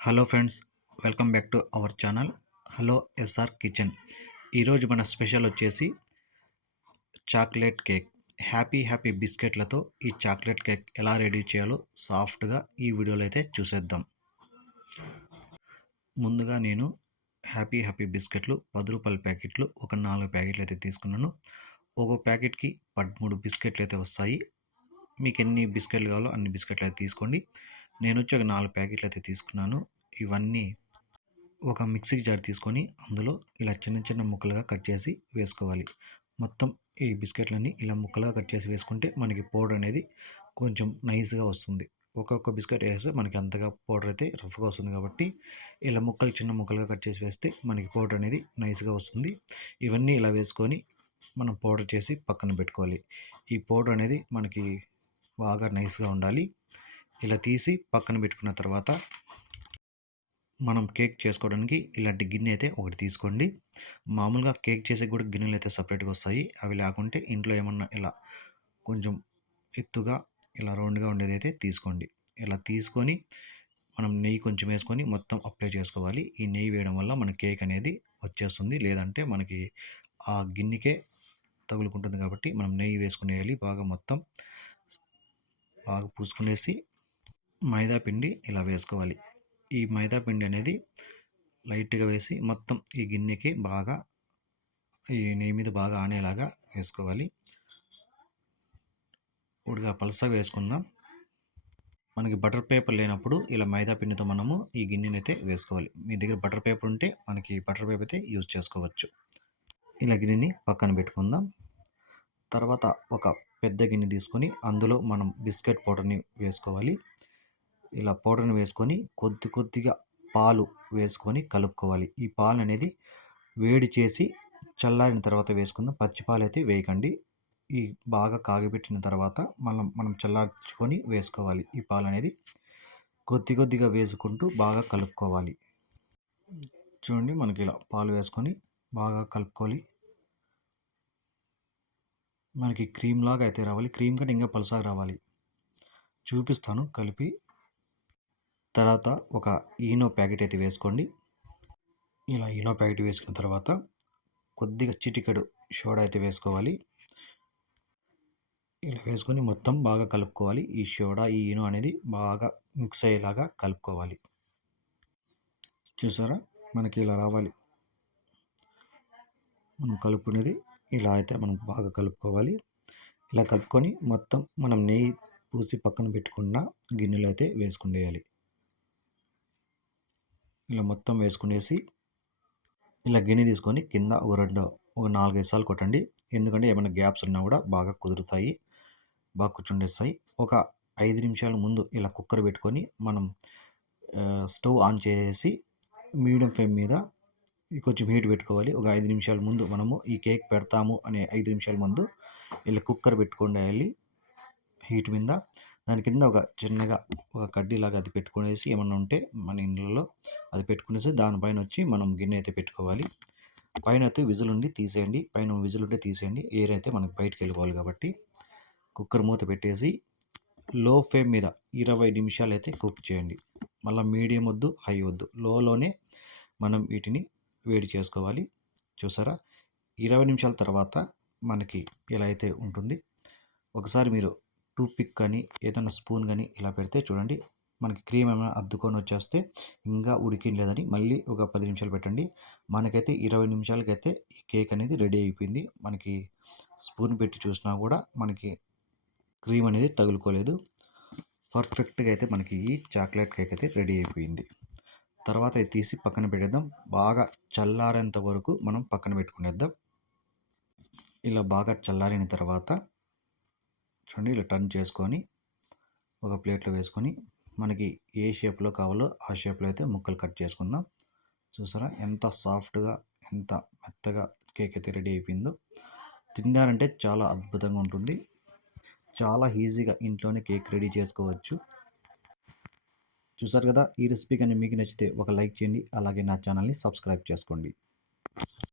Hello friends, welcome back to our channel. Hello S R kitchen. ఈరోజు మన special వచ్చేసి chocolate cake. Happy బిస్కెట్లతో ఈ chocolate cake ఎలా ready చేయాలో సాఫ్ట్గా ఈ వీడియోలో అయితే చూసేద్దాం. ముందుగా నేను హ్యాపీ బిస్కెట్లు 10 రూపాయల ప్యాకెట్లు ఒక 4 ప్యాకెట్లు అయితే తీసుకున్నాను. ఒక్కో ప్యాకెట్కి 13 బిస్కెట్లు అయితే వస్తాయి. మీకు ఎన్ని బిస్కెట్లు కావాలో అన్ని బిస్కెట్లు అయితే తీసుకోండి. నేను వచ్చి ఒక 4 ప్యాకెట్లు అయితే తీసుకున్నాను. ఇవన్నీ ఒక మిక్సీ జార్ తీసుకొని అందులో ఇలా చిన్న ముక్కలుగా కట్ చేసి వేసుకోవాలి. మొత్తం ఈ బిస్కెట్లన్నీ ఇలా ముక్కలుగా కట్ చేసి వేసుకుంటే మనకి పౌడర్ అనేది కొంచెం నైస్గా వస్తుంది. ఒక్కొక్క బిస్కెట్ వేస్తే మనకి అంతగా పౌడర్ అయితే రఫ్గా వస్తుంది, కాబట్టి ఇలా చిన్న ముక్కలుగా కట్ చేసి వేస్తే మనకి పౌడర్ అనేది నైస్గా వస్తుంది. ఇవన్నీ ఇలా వేసుకొని మనం పౌడర్ చేసి పక్కన పెట్టుకోవాలి. ఈ పౌడర్ అనేది మనకి బాగా నైస్గా ఉండాలి. ఇలా తీసి పక్కన పెట్టుకున్న తర్వాత మనం కేక్ చేసుకోవడానికి ఇలాంటి గిన్నె అయితే ఒకటి తీసుకోండి. మామూలుగా కేక్ చేసే కూడా గిన్నెలు అయితే సపరేట్గా వస్తాయి. అవి లేకుంటే ఇంట్లో ఏమన్నా ఇలా కొంచెం ఎత్తుగా ఇలా రౌండ్గా ఉండేది అయితే తీసుకోండి. ఇలా తీసుకొని మనం నెయ్యి కొంచెం వేసుకొని మొత్తం అప్లై చేసుకోవాలి. ఈ నెయ్యి వేయడం వల్ల మన కేక్ అనేది వచ్చేస్తుంది. లేదంటే మనకి ఆ గిన్నెకే తగులుకుంటుంది, కాబట్టి మనం నెయ్యి వేసుకునేయాలి. మొత్తం బాగా పూసుకునేసి మైదా పిండి ఇలా వేసుకోవాలి. ఈ మైదా పిండి అనేది లైట్గా వేసి మొత్తం ఈ గిన్నెకి బాగా ఈ నెయ్యి మీద బాగా ఆనేలాగా వేసుకోవాలి. ఉడిగా పలసగా వేసుకుందాం. మనకి బటర్ పేపర్ లేనప్పుడు ఇలా మైదా పిండితో మనము ఈ గిన్నెని అయితే వేసుకోవాలి. మీ దగ్గర బటర్ పేపర్ ఉంటే మనకి బటర్ పేపర్ అయితే యూజ్ చేసుకోవచ్చు. ఇలా గిన్నెని పక్కన పెట్టుకుందాం. తర్వాత ఒక పెద్ద గిన్నె తీసుకొని అందులో మనం బిస్కెట్ పౌడర్ని వేసుకోవాలి. ఇలా పౌడర్ని వేసుకొని కొద్దిగా పాలు వేసుకొని కలుపుకోవాలి. ఈ పాలు అనేది వేడి చేసి చల్లారిన తర్వాత వేసుకుందాం. పచ్చి పాలు అయితే వేయకండి. ఈ బాగా కాగబెట్టిన తర్వాత మనం చల్లార్చుకొని వేసుకోవాలి. ఈ పాలు అనేది కొద్దిగా వేసుకుంటూ బాగా కలుపుకోవాలి. చూడండి, మనకి ఇలా పాలు వేసుకొని బాగా కలుపుకోవాలి. మనకి క్రీమ్ లాగా అయితే రావాలి. క్రీమ్ కంటే ఇంకా పలుసాగా రావాలి. చూపిస్తాను కలిపి. తర్వాత ఒక ఈనో ప్యాకెట్ అయితే వేసుకోండి. ఇలా ఈనో ప్యాకెట్ వేసుకున్న తర్వాత కొద్దిగా చిటికెడు సోడా అయితే వేసుకోవాలి. ఇలా వేసుకొని మొత్తం బాగా కలుపుకోవాలి. ఈ సోడా ఈ ఈనో అనేది బాగా మిక్స్ అయ్యేలాగా కలుపుకోవాలి. చూసారా, మనకి ఇలా రావాలి. మనం కలుపుకునేది ఇలా అయితే మనం బాగా కలుపుకోవాలి. ఇలా కలుపుకొని మొత్తం మనం నెయ్యి పూసి పక్కన పెట్టుకున్న గిన్నెలో అయితే వేసుకునేయాలి. ఇలా మొత్తం వేసుకునేసి ఇలా గిన్నె తీసుకొని కింద ఒక 4-5 సార్లు కొట్టండి. ఎందుకంటే ఏమైనా గ్యాప్స్ ఉన్నా కూడా బాగా కుదురుతాయి, బాగా కూర్చుండేస్తాయి. ఒక 5 నిమిషాల ముందు ఇలా కుక్కర్ పెట్టుకొని మనం స్టవ్ ఆన్ చేసి మీడియం ఫ్లేమ్ మీద కొంచెం హీట్ పెట్టుకోవాలి. ఒక 5 నిమిషాల ముందు మనము ఈ కేక్ పెడతాము అనే 5 నిమిషాల ముందు ఇలా కుక్కర్ పెట్టుకోండి హీట్ మీద. దాని కింద చిన్నగా ఒక కడ్డీలాగా అది పెట్టుకునేసి ఏమన్నా ఉంటే మన ఇండ్లలో అది పెట్టుకునేసి దానిపైన వచ్చి మనం గిన్నె అయితే పెట్టుకోవాలి. పైన అయితే విజిల్ ఉండి తీసేయండి. పైన విజిల్ ఉంటే తీసేయండి. ఎయిర్ అయితే మనకు బయటకు వెళ్ళిపోవాలి, కాబట్టి కుక్కర్ మూత పెట్టేసి లో ఫ్లేమ్ మీద 20 నిమిషాలు అయితే కుక్ చేయండి. మళ్ళీ మీడియం వద్దు, హై వద్దు, లోనే మనం వీటిని వేడి చేసుకోవాలి. చూసారా, 20 నిమిషాల తర్వాత మనకి ఇలా అయితే ఉంటుంది. ఒకసారి మీరు టూత్పిక్ కానీ ఏదైనా స్పూన్ కానీ ఇలా పెడితే చూడండి, మనకి క్రీమ్ ఏమైనా అద్దుకొని వచ్చేస్తే ఇంకా ఉడికిలేదని మళ్ళీ ఒక 10 నిమిషాలు పెట్టండి. మనకైతే 20 నిమిషాలకైతే ఈ కేక్ అనేది రెడీ అయిపోయింది. మనకి స్పూన్ పెట్టి చూసినా కూడా మనకి క్రీమ్ అనేది తగులుకోలేదు. పర్ఫెక్ట్గా అయితే మనకి ఈ చాక్లెట్ కేక్ అయితే రెడీ అయిపోయింది. తర్వాత ఇది తీసి పక్కన పెట్టేద్దాం. బాగా చల్లారేంత వరకు మనం పక్కన పెట్టుకునేద్దాం. ఇలా బాగా చల్లారిన తర్వాత చూడండి, ఇలా టర్న్ చేసుకొని ఒక ప్లేట్లో వేసుకొని మనకి ఏ షేప్లో కావాలో ఆ షేప్లో అయితే ముక్కలు కట్ చేసుకుందాం. చూసారా, ఎంత సాఫ్ట్గా ఎంత మెత్తగా కేక్ అయితే రెడీ అయిపోయిందో. తిన్నారంటే చాలా అద్భుతంగా ఉంటుంది. చాలా ఈజీగా ఇంట్లోనే కేక్ రెడీ చేసుకోవచ్చు. చూసారు కదా, ఈ రెసిపీ కానీ మీకు నచ్చితే ఒక లైక్ చేయండి. అలాగే నా ఛానల్ని సబ్స్క్రైబ్ చేసుకోండి.